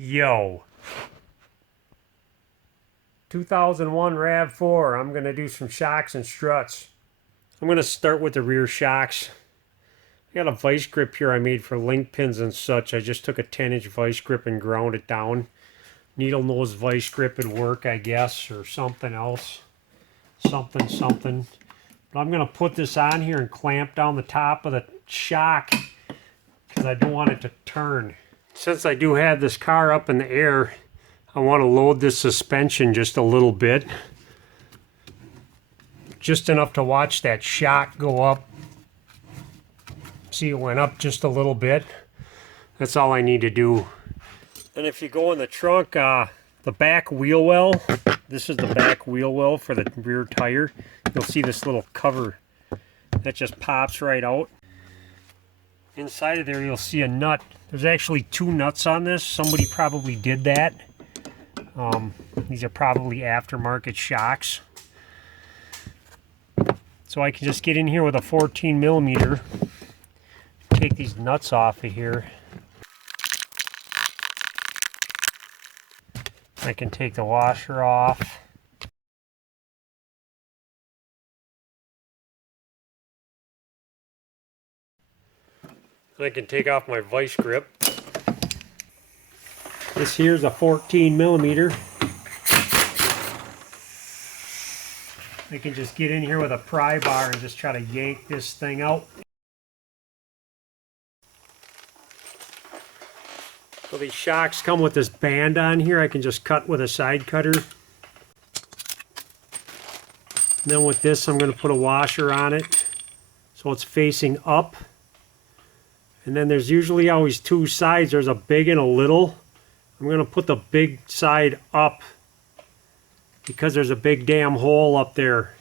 Yo, 2001 Rav4. I'm going to do some shocks and struts. I'm going to start with the rear shocks. I got a vice grip here I made for link pins and such. I just took a 10-inch vice grip and ground it down. Needle nose vice grip would work, I guess, or something else. Something. But I'm going to put this on here and clamp down the top of the shock because I don't want it to turn. Since I do have this car up in the air, I want to load this suspension just a little bit. Just enough to watch that shock go up. See, it went up just a little bit. That's all I need to do. And if you go in the trunk, the back wheel well, this is the back wheel well for the rear tire. You'll see this little cover that just pops right out. Inside of there, you'll see a nut. There's actually two nuts on this. Somebody probably did that. These are probably aftermarket shocks. So I can just get in here with a 14 millimeter, take these nuts off of here. I can take the washer off. I can take off my vice grip. This here's a 14 millimeter. I can just get in here with a pry bar and just try to yank this thing out. So these shocks come with this band on here. I can just cut with a side cutter. And then with this, I'm going to put a washer on it so it's facing up. And then there's usually always two sides. There's a big and a little. I'm going to put the big side up because there's a big damn hole up there.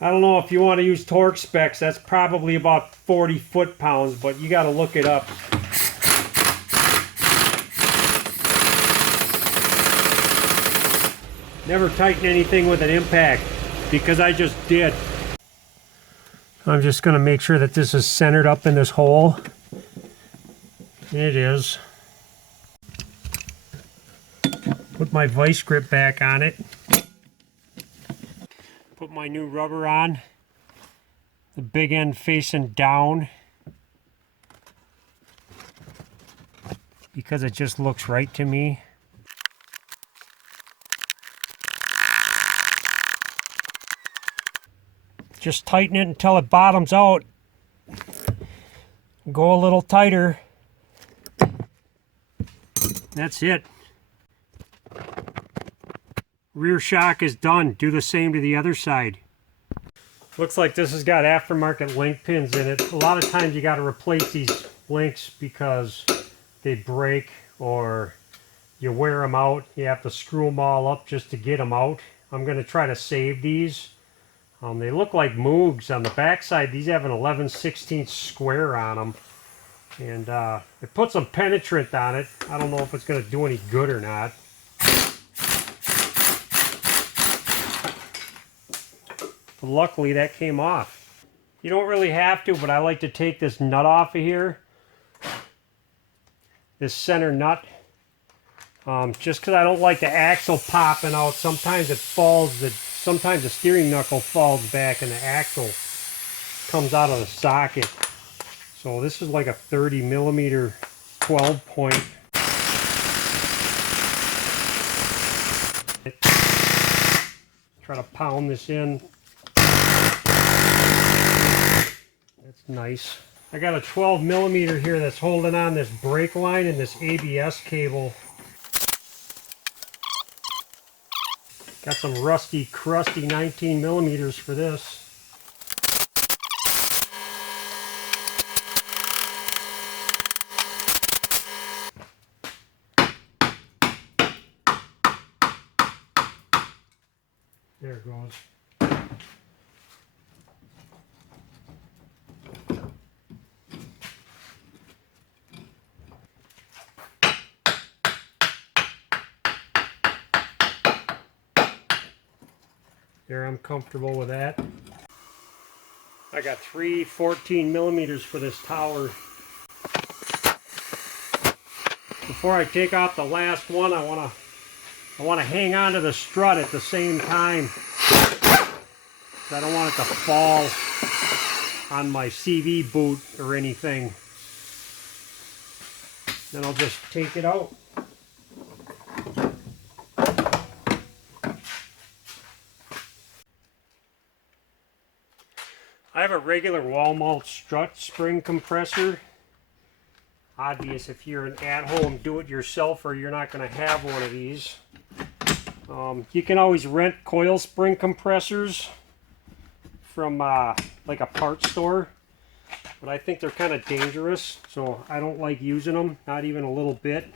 I don't know if you want to use torque specs. That's probably about 40 foot-pounds, but you got to look it up. Never tighten anything with an impact, because I just did. I'm just going to make sure that this is centered up in this hole. It is. Put my vice grip back on it. Put my new rubber on. The big end facing down, because it just looks right to me. Just tighten it until it bottoms out. Go a little tighter. That's it. Rear shock is done. Do the same to the other side. Looks like this has got aftermarket link pins in it. A lot of times you got to replace these links because they break or you wear them out. You have to screw them all up just to get them out. I'm going to try to save these. They look like Moogs on the backside. These have an 11/16 square on them. And it put some penetrant on it. I don't know if it's going to do any good or not. But luckily that came off. You don't really have to, but I like to take this nut off of here. This center nut. Just because I don't like the axle popping out. Sometimes it falls, sometimes the steering knuckle falls back and the axle comes out of the socket. So this is like a 30 millimeter 12 point. Try to pound this in. That's nice. I got a 12 millimeter here that's holding on this brake line and this ABS cable. Got some rusty, crusty 19 millimeters for this. There it goes. There, I'm comfortable with that. I got three 14 millimeters for this tower. Before I take off the last one, I want to hang on to the strut at the same time. I don't want it to fall on my CV boot or anything. Then I'll just take it out. I have a regular wall mount strut spring compressor. Obvious if you're an at-home do-it-yourselfer, you're not going to have one of these. You can always rent coil spring compressors from like a parts store, but I think they're kind of dangerous, so I don't like using them, not even a little bit.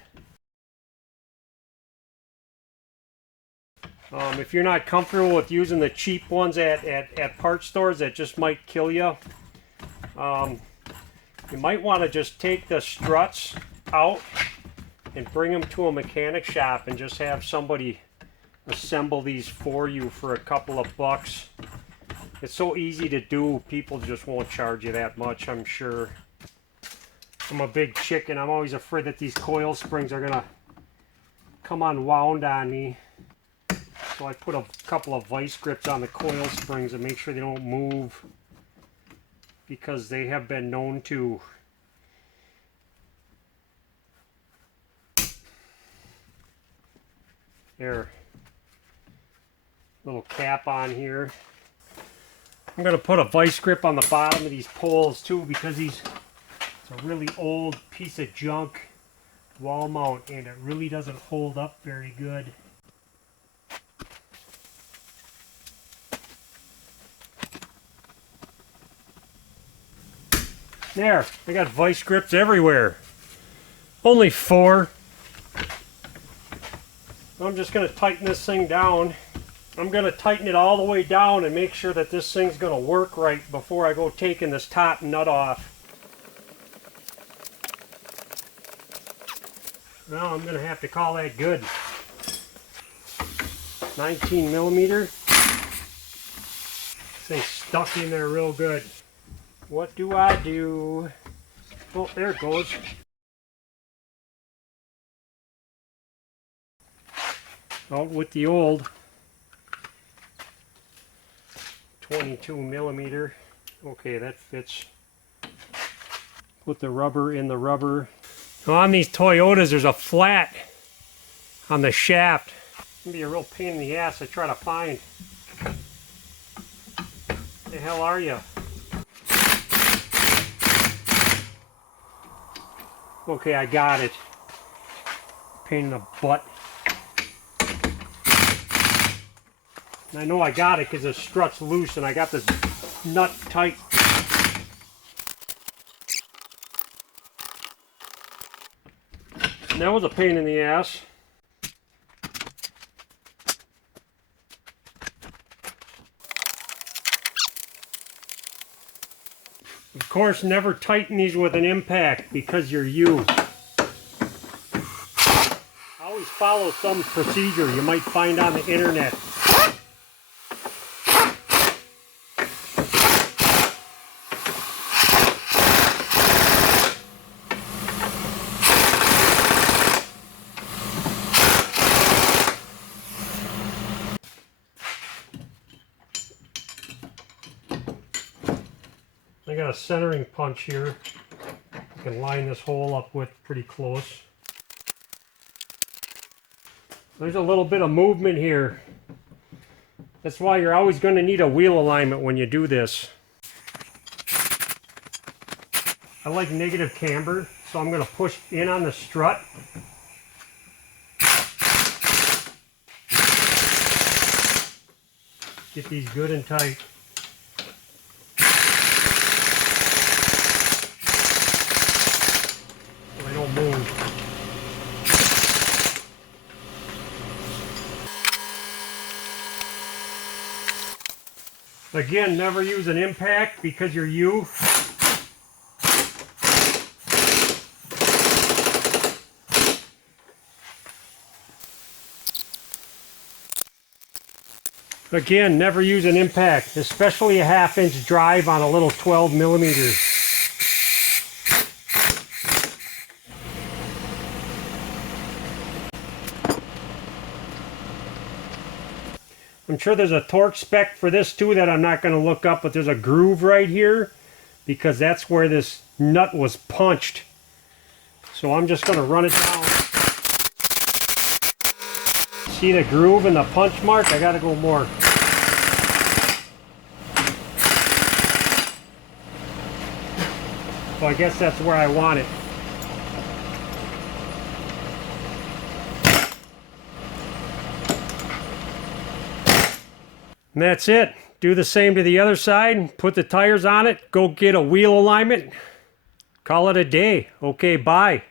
If you're not comfortable with using the cheap ones at parts stores that just might kill you, you might want to just take the struts out and bring them to a mechanic shop and just have somebody assemble these for you for a couple of bucks. It's so easy to do, people just won't charge you that much, I'm sure. I'm a big chicken. I'm always afraid that these coil springs are going to come unwound on me. So I put a couple of vice grips on the coil springs and make sure they don't move, because they have been known to there. Little cap on here. I'm going to put a vice grip on the bottom of these poles too, because it's a really old piece of junk wall mount and it really doesn't hold up very good. There, I got vice grips everywhere. Only 4. I'm just going to tighten this thing down. I'm going to tighten it all the way down and make sure that this thing's going to work right before I go taking this top nut off. Well, I'm going to have to call that good. 19 millimeter. This thing's stuck in there real good. What do I do? Oh, there it goes. Out with the old 22 millimeter. Okay, that fits. Put the rubber in the rubber. Now on these Toyotas, there's a flat on the shaft. It's gonna be a real pain in the ass to try to find. The hell are you? Okay, I got it. Pain in the butt. And I know I got it because the strut's loose and I got this nut tight. And that was a pain in the ass. Of course, never tighten these with an impact because you're you. Always follow some procedure you might find on the internet. I got a centering punch here. You can line this hole up with pretty close. There's a little bit of movement here. That's why you're always going to need a wheel alignment when you do this. I like negative camber, so I'm going to push in on the strut. Get these good and tight. So they don't move. Again, never use an impact because you're you. Again, never use an impact, especially a 1/2-inch drive on a little 12 millimeter. I'm sure there's a torque spec for this too that I'm not going to look up, but there's a groove right here because that's where this nut was punched. So I'm just going to run it down. See the groove and the punch mark? I got to go more. So I guess that's where I want it. And that's it. Do the same to the other side. Put the tires on it. Go get a wheel alignment. Call it a day. Okay, bye.